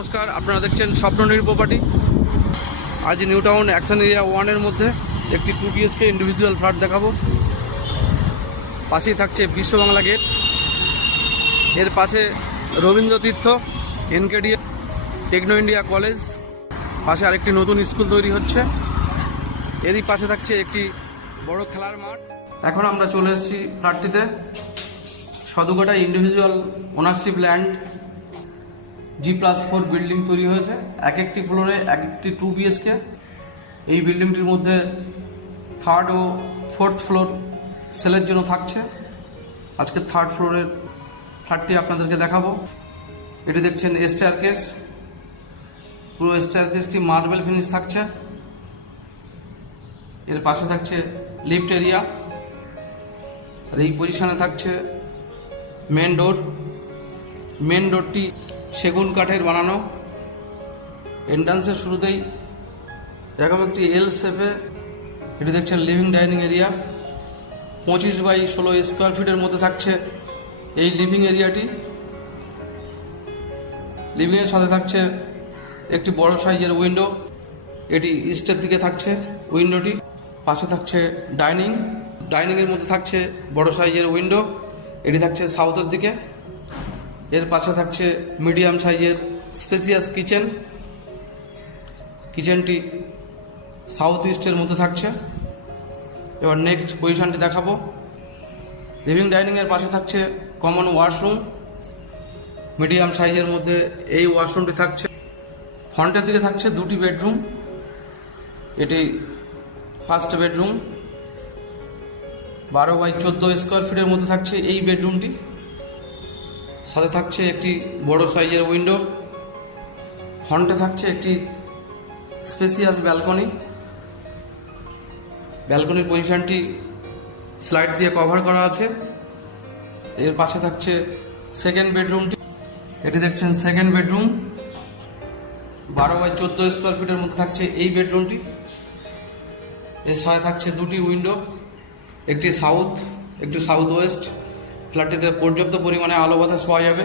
নমস্কার, আপনারা দেখছেন স্বপ্ননীর প্রপার্টি। আজ নিউ টাউন অ্যাকশন এরিয়া 1-এর মধ্যে একটি 2 BHK ইন্ডিভিজুয়াল ফ্ল্যাট দেখাবো। পাশেই থাকছে বিশ্ববাংলা গেট, এর পাশে রবীন্দ্র তীর্থ, NKD টেকনো ইন্ডিয়া কলেজ, পাশে আরেকটি নতুন স্কুল তৈরি হচ্ছে। এরই পাশে থাকছে একটি বড় খেলার মাঠ। এখন আমরা চলে এসেছি ফ্ল্যাটটিতে। Sadughata individual ownership land, G+4 building তৈরি হয়েছে। এক একটি ফ্লোরে এক একটি 2 BHK। এই বিল্ডিংটির মধ্যে 3rd ও 4th ফ্লোর সেলের জন্য থাকছে। আজকে 3rd ফ্লোরের ফ্ল্যাটটি আপনাদেরকে দেখাবো। এটি দেখছেন স্টেয়ারকেস, পুরো স্টেয়ারকেসটি মার্বেল ফিনিশ থাকছে। এর পাশে থাকছে লিফট এরিয়া, আর এই পজিশনে থাকছে মেন ডোর। মেন ডোরটি সেগুন কাঠের বানানো। এন্ট্রান্সের শুরুতেই এরকম একটি L শেপে এটি দেখছেন লিভিং ডাইনিং এরিয়া। 25/16 স্কোয়ার ফিটের মধ্যে থাকছে এই লিভিং এরিয়াটি। লিভিংয়ের সাথে থাকছে একটি বড় সাইজের উইন্ডো, এটি ইস্টের দিকে থাকছে উইন্ডোটি। পাশে থাকছে ডাইনিং, ডাইনিংয়ের মধ্যে থাকছে বড় সাইজের উইন্ডো, এটি থাকছে সাউথের দিকে। এর পাশে থাকছে মিডিয়াম সাইজের স্পেসিয়াস কিচেন, কিচেনটি সাউথ ইস্টের মধ্যে থাকছে। এবার নেক্সট পজিশনটি দেখাবো। লিভিং ডাইনিংয়ের পাশে থাকছে কমন ওয়াশরুম, মিডিয়াম সাইজের মধ্যে এই ওয়াশরুমটি থাকছে। ফ্রন্টের দিকে থাকছে দুটি বেডরুম, এটি ফার্স্ট বেডরুম। 12/14 স্কোয়ার ফিটের মধ্যে থাকছে এই বেডরুমটি। সাথে থাকছে একটি বড় সাইজের উইন্ডো। ফ্রন্টে থাকছে একটি স্পেসিয়াস ব্যালকনি। ব্যালকনির পজিশনটি স্লাইড দিয়ে কভার করা আছে। এর পাশে থাকছে সেকেন্ড বেডরুমটি, এটি দেখছেন সেকেন্ড বেডরুম। 12/14 স্কোয়ার ফিটের মধ্যে থাকছে এই বেডরুমটি। এর সাথে থাকছে দুটি উইন্ডো, একটি সাউথ একটি সাউথ ওয়েস্ট। ফ্ল্যাটটিতে পর্যাপ্ত পরিমাণে আলো বাতাস পাওয়া যাবে।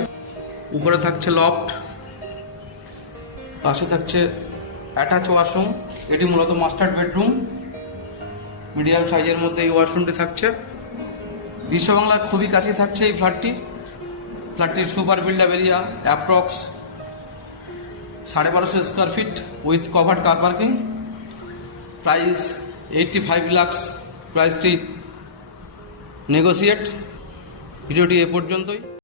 উপরে থাকছে লফট, পাশে থাকছে অ্যাটাচ ওয়াশরুম, এটি মূলত মাস্টার বেডরুম। মিডিয়াম সাইজের মধ্যে এই ওয়াশরুমটি থাকছে। বিশ্ববাংলার খুবই কাছে থাকছে এই ফ্ল্যাটটি। ফ্ল্যাটটির super built up area approx 1250 square feet with covered car parking. Price 85 lakh, প্রাইসটি নেগোসিয়েট। ভিডিওটি এ পর্যন্তই।